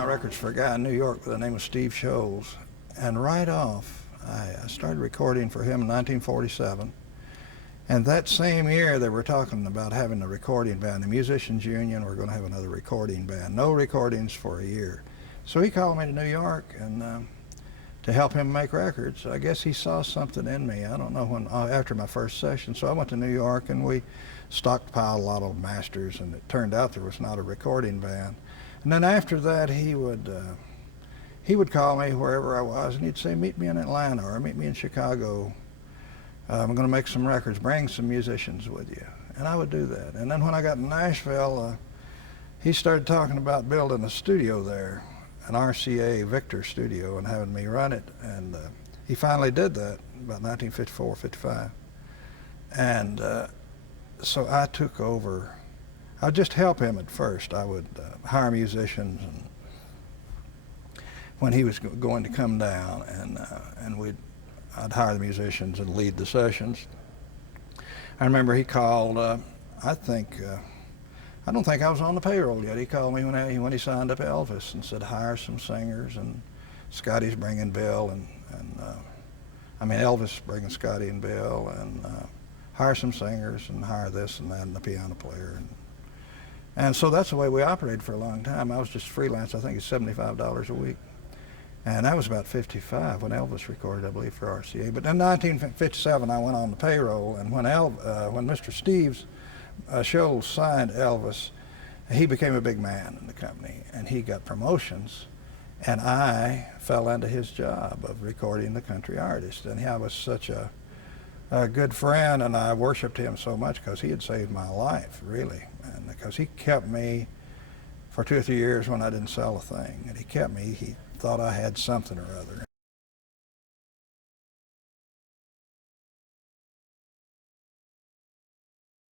my records for a guy in New York by the name of Steve Scholes. And right off, I started recording for him in 1947. And that same year, they were talking about having a recording band. The Musicians Union were going to have another recording band. No recordings for a year. So he called me to New York and to help him make records. I guess he saw something in me. I don't know when, after my first session. So I went to New York and we stockpiled a lot of masters, and it turned out there was not a recording band. And then after that, he would call me wherever I was, and he'd say, meet me in Atlanta or meet me in Chicago. I'm going to make some records, bring some musicians with you. And I would do that. And then when I got to Nashville, he started talking about building a studio there, an RCA Victor studio, and having me run it. And he finally did that about 1954, 55. And so I took over. I'd just help him at first. I would hire musicians, and when he was going to come down, and I'd hire the musicians and lead the sessions. I remember he called, I don't think I was on the payroll yet. He called me when he signed up Elvis and said, hire some singers, and Scotty's bringing Bill, Elvis bringing Scotty and Bill, and hire some singers and hire this and that and the piano player. And so that's the way we operated for a long time. I was just freelance. I think it's $75 a week. And that was about 55 when Elvis recorded, I believe, for RCA. But in 1957, I went on the payroll, and when Mr. Steve Scholes signed Elvis, he became a big man in the company, and he got promotions, and I fell into his job of recording the country artists. And I was such a good friend, and I worshiped him so much because he had saved my life, really, and because he kept me for 2 or 3 years when I didn't sell a thing, and he kept me. He thought I had something or other,